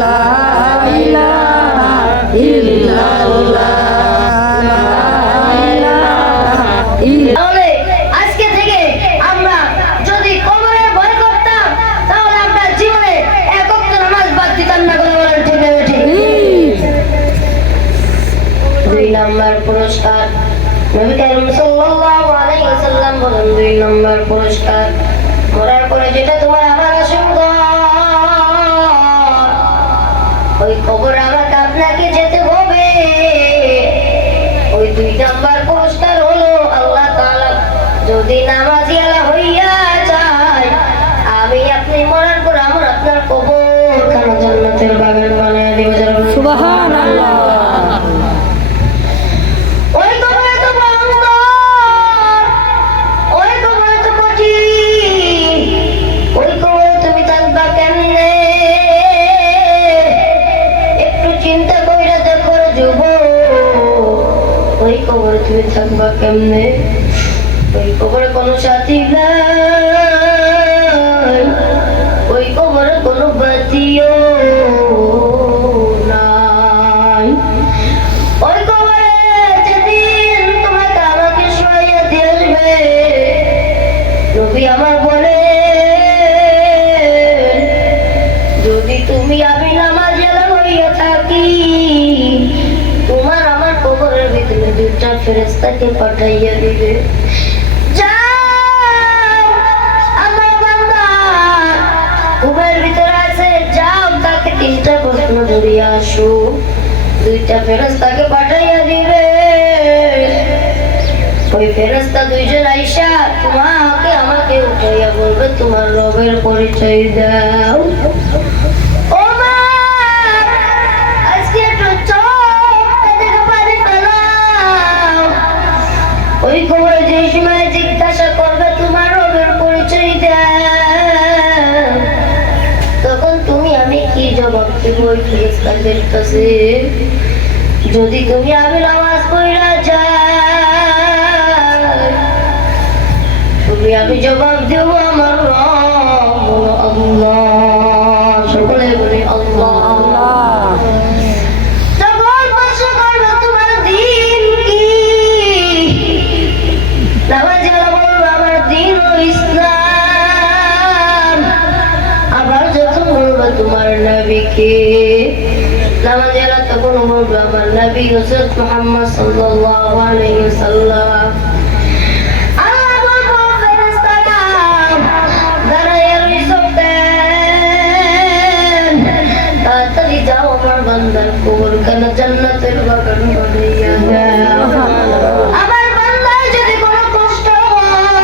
লা ইলাহা ইল্লাল্লাহ লা ইলাহা তাহলে আজকে থেকে আমরা যদি কবরের ভয় করতাম তাহলে আমরা জীবনে এক ওয়াক্ত নামাজ বাদ দিতাম না। কথা বলেন ঠিক না ঠিক? 2 নম্বর পুরস্কার নবী কারীম সাল্লাল্লাহু আলাইহি ওয়াসাল্লাম বলেন 2 নম্বর পুরস্কার মরার পরে যেটা তোমার আমার আসঙ্গা ওই কবর আমাকে আপনাকে যেতে হবে। ওই 2 নম্বর পুরস্কার হলো আল্লাহ তাআলা যদি নামাজি আলা হইয়া যায় আমি আপনি মরার পর আমার আপনার কবর খানা জান্নাতের বাগান বানায় দিব। সুবহানাল্লাহ। ওই কবরে তো বাংলার ওই কবরে তো কঠিন ওই কবরে তুমি থাকবা কেমনে একটু চিন্তা কইরা দেখো যুবক ওই কবরে তুমি থাকবা কেমনে? ওই কবরে কোনো সাথী নাই ওই কবরে কোনো বাতিও নাই। ওই কবরে যেদিন তোমাকে আমাকে শোয়াইয়া দিয়ে আসবে নবী আমার বলে যদি তুমি আমি নামাজি আলা হইয়া থাকি তোমার আমার কবরের ভিতরে 2টা ফেরেশতাকে পাঠাইয়া দিবে। যাও আমার বান্দা ঘুমের ভিতরে আছে যাও তাকে 3টা প্রশ্ন ধরিয়া আসো। 2টা ফেরেশতাকে পাঠাইয়া দিবে। ওই ফেরেশতা 2 জন আইসা তোমাকে আমাকে উঠাইয়া বলবে তোমার রবের পরিচয় দাও। ও মা আজকে একটু চোখটা থেকে পানি ফেলাও। ওই কবরে যে সময় জিজ্ঞাসা করবে তোমার রবের পরিচয় দাও তখন তুমি আমি কি জবাব দেব? ওই ফেরেশতাদের কাছে যদি তুমি আমি নামাজ পড়া যাই তুমি আমি জবাব দেব আমার রব হলো আল্লাহ। সকলে বলি আল্লাহ। যখন প্রশ্ন করবে তোমার দ্বীন কি নামাজি আলা বলবে আমার দ্বীন ও ইসলাম। আবার যখন বলবে তোমার নবী কে নামাজি আলা তখন বলবে আমার নবী হযরত মুহাম্মদ সাল্লাল্লাহু আলাইহি ওয়াসাল্লাম। আল্লাহ বলবে ফেরেশতারা দাঁড়াইয়া রইছো কেন? তাড়াতাড়ি যাও আমার বান্দার কবরখানা জান্নাতের বাগান বানাইয়া দাও। আমার বান্দার যদি কোনো কষ্ট হয়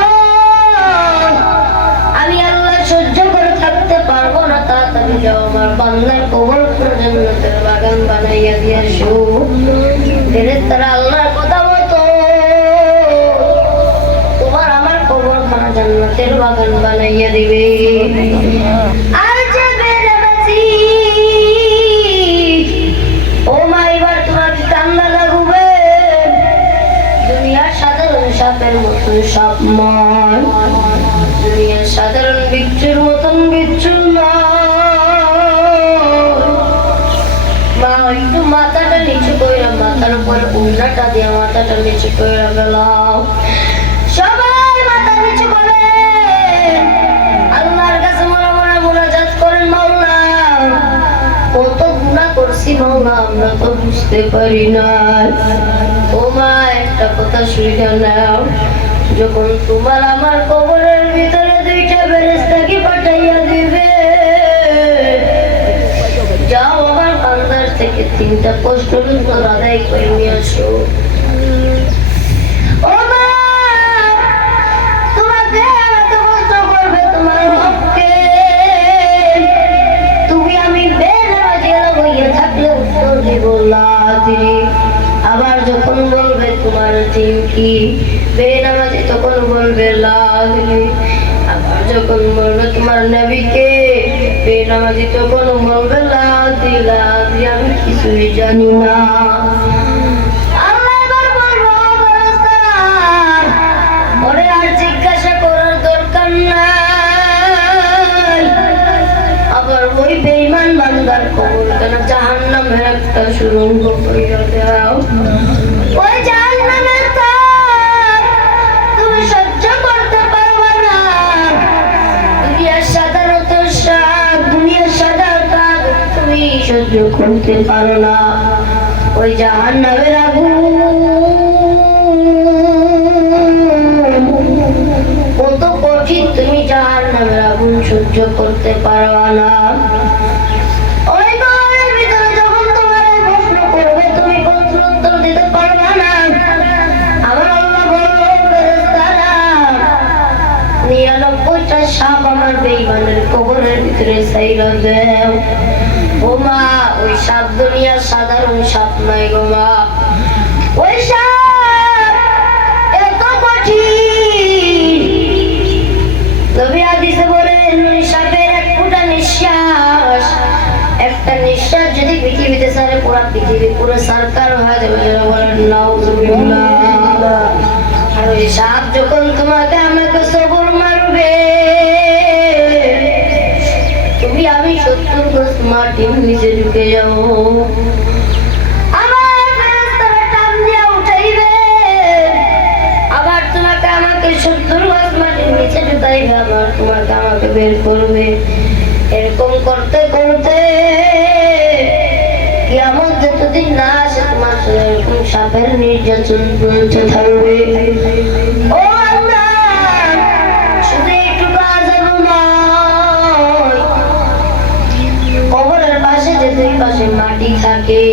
আমি আল্লাহ সহ্য করে থাকতে পারবো না। তাড়াতাড়ি যাও আমার বান্দার কবরখানা জান্নাতের বাগান বানাইয়া দিয়ে আসো। ফেরেশতারা আল্লাহর কথা মতো তোমার আমার কবরখানা জান্নাতের বাগান বানাইয়া দিবে। আর যে বেনামাজি ও মা এবার তোমার কি কান্না লাগবে? দুনিয়ার সাধারণ সাপের মতন সাপ নয়, দুনিয়ার সাধারণ বিচ্ছুর মতন বিচ্ছু নয়। মা একটু মাথাটা নিচু কইরা মাথার উপর উন্নাটা দিয়ে মাথাটা নিচু কইরা ফেলাও। সবাই মাথা নিচু করে আল্লাহর কাছে মনে মনে মুনাজাত করেন মাওলা কত গুনাহ করছি মাওলা আমরা তো বুঝতে পারি না। ও মা একটা কথা শুনে নাও যখন তোমার আমার কবরের ভিতরে 2টা ফেরেশতাকে পাঠাইয়া দিবে যাও আমার বান্দার থেকে 3টা প্রশ্নের উত্তর আদায় করে নিয়ে আসো। ও মা তোমাকে আমাকে প্রশ্ন করবে তোমার রবকে তুমি আমি বেনামাজি হইয়া থাকলে উত্তর দিব লা আদরি। আবার যখন বলবে তোমার দিন কি বেনামাজি তখন বলবে লা আদরি। আবার যখন বলবে তোমার নবীকে বেনামাজি তখন বলবে লা আদরি লা আদরি আমি কিছুই জানি না। আল্লাহ এবার বলবো ফেরেশতারা ওরে আর জিজ্ঞাসা করার দরকার নাই। আবার ওই বেঈমান বান্দার কবর জাহান্নামের একটা সুড়ঙ্গ কইরা দাও। ওই জাহান্নামের তাপ তুমি সহ্য করতে পারবে না। দুনিয়ার সাধারণত শাক, দুনিয়ার সাধারণত তুমি সহ্য করতে পারো না। ওই জাহান্নামের আগুন কত কঠিন, তুমি জাহান্নামের আগুন সহ্য করতে পারবা না। ওই ঘরের ভিতরে যখন তোমার প্রশ্ন করবে তুমি প্রশ্ন উত্তর দিতে পারবা না। আমার আল্লাহ বলল, ফেরেশতারা 99টা সাপ আমার বেঈমানের কবরের ভিতরে ছাইরা দাও। ও মা, ওই সাপ দুনিয়ার সাধারণ সাপ নাই গো মা। ওই সাপ এত কঠিন, নবী হাদিসে বলেন ওই সাপের এক ফোঁটা নিঃশ্বাস, একটা নিঃশ্বাস যদি পৃথিবীতে ছাড়ে পুরো পৃথিবী পুরো সরকার হয়ে যাবে। যারা বলেন নাউজুবিল্লাহ। আর ওই সাপ যখন তোমাকে আমাকে সবর মারবে, তুমি আমি 70 গজ মাটির নিচে ঢুকে যাবো। আমার ফেরেশতারা টান দিয়ে উঠাইবে, আবার তোমাকে আমাকে 70 গজ মাটির নিচে ঢুকাইবে, আবার তোমাকে আমাকে বের করবে। এরকম করতে করতে কিয়ামত যতদিন না আসে তোমার এরকম সাপের নির্যাতন চলতে থাকবে। ও আল্লাহ, শুধু এইটুকু আযাব নয়, কবরের পাশে যে দুই পাশে মাটি থাকে,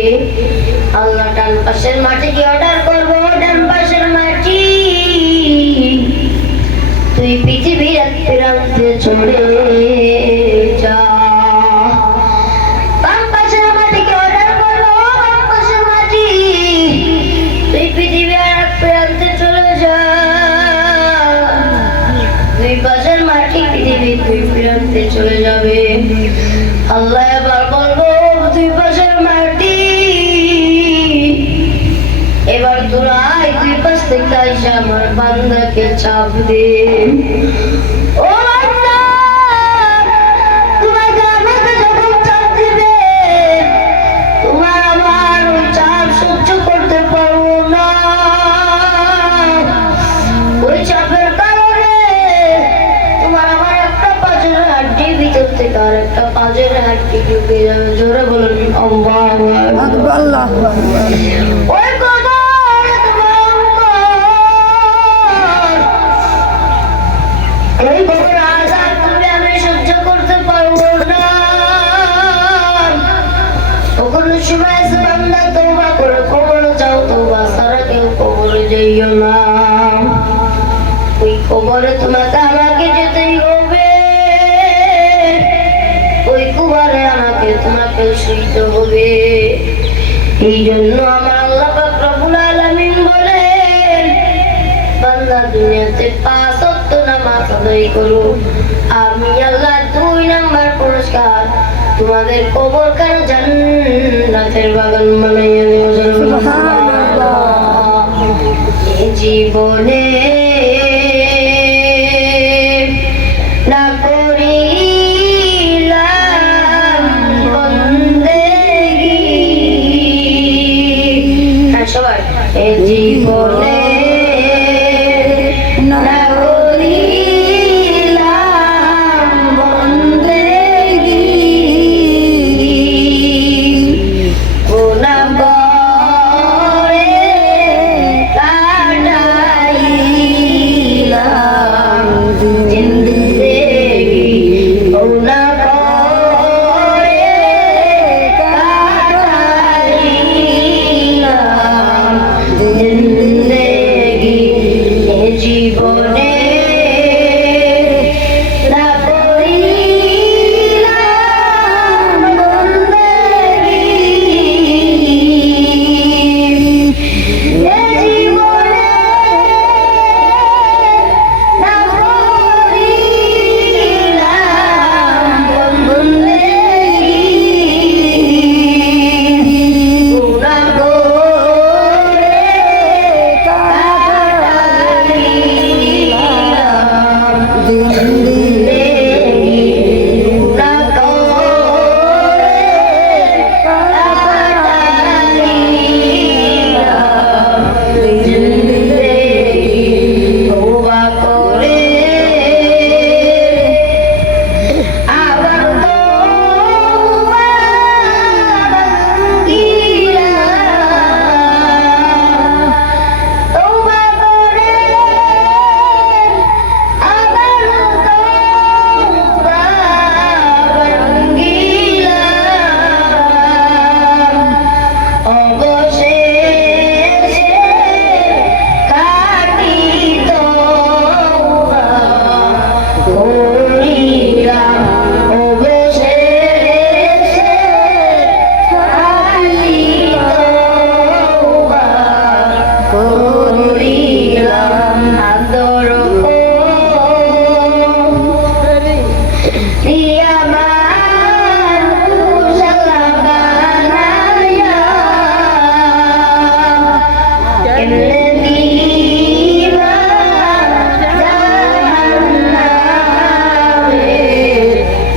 আল্লাহ ডান পাশের মাটিকে অর্ডার করবো, ডান পাশের মাটি তুই পৃথিবীর এক প্রান্তে চলে যা। বাম পাশের মাটিকে অর্ডার করবো, বাম পাশের মাটি তুই পৃথিবীর এক প্রান্তে চলে যা। দুই পাশের মাটি পৃথিবীর দুই প্রান্তে চলে যাবে। আল্লাহ এবার বলবো, দুই পাশের মাটি এবার তোরা দুই পাশ থেকে আইসা আমার বান্দাকে চাপ দে। ও বান্দা, তোমাকে আমাকে যখন চাপ দিবে, তোমার আমার ওই চাপ সহ্য করতে পারবো না। ওই চাপের কারণে তোমার আমার একটা পাঁচের হাড্ডি ভিতর থেকে আর একটা পাঁচের হাড্ডি ঢুকে যাবে। জোরে বলুন আল্লাহু আকবার। আল্লাহু আকবার। ওই কবর এই কবর আযাব তুমি আমি সহ্য করতে পারবো না। তখন সময় আছে বান্দা তওবা করে কবরে যাও, তওবা ছাড়া কেউ কবরে যাইও না। ওই কবরে তোমাকে আমাকে যেতেই হবে, ওই কবরে আমাকে তোমাকে শুইতে হবে। এই জন্য আমার আল্লাহ পাক রব্বুল আলামিন বলেন, বান্দা দুনিয়াতে 5 ওয়াক্ত নামাজ আদায় করো, আমি আল্লাহ 2 নাম্বার পুরস্কার তোমাদের কবরখানা জান্নাতের বাগান বানাইয়া দেব। সুবহানাল্লাহ। এই জীবনে না করিলাম বন্দেগী, সবাই এই জীবনে না করিলাম বন্দেগী, গুনাহ করে কাটাইলাম জিন্দেগী, গুনাহ করে কাটাইলাম জিন্দেগী।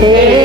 হে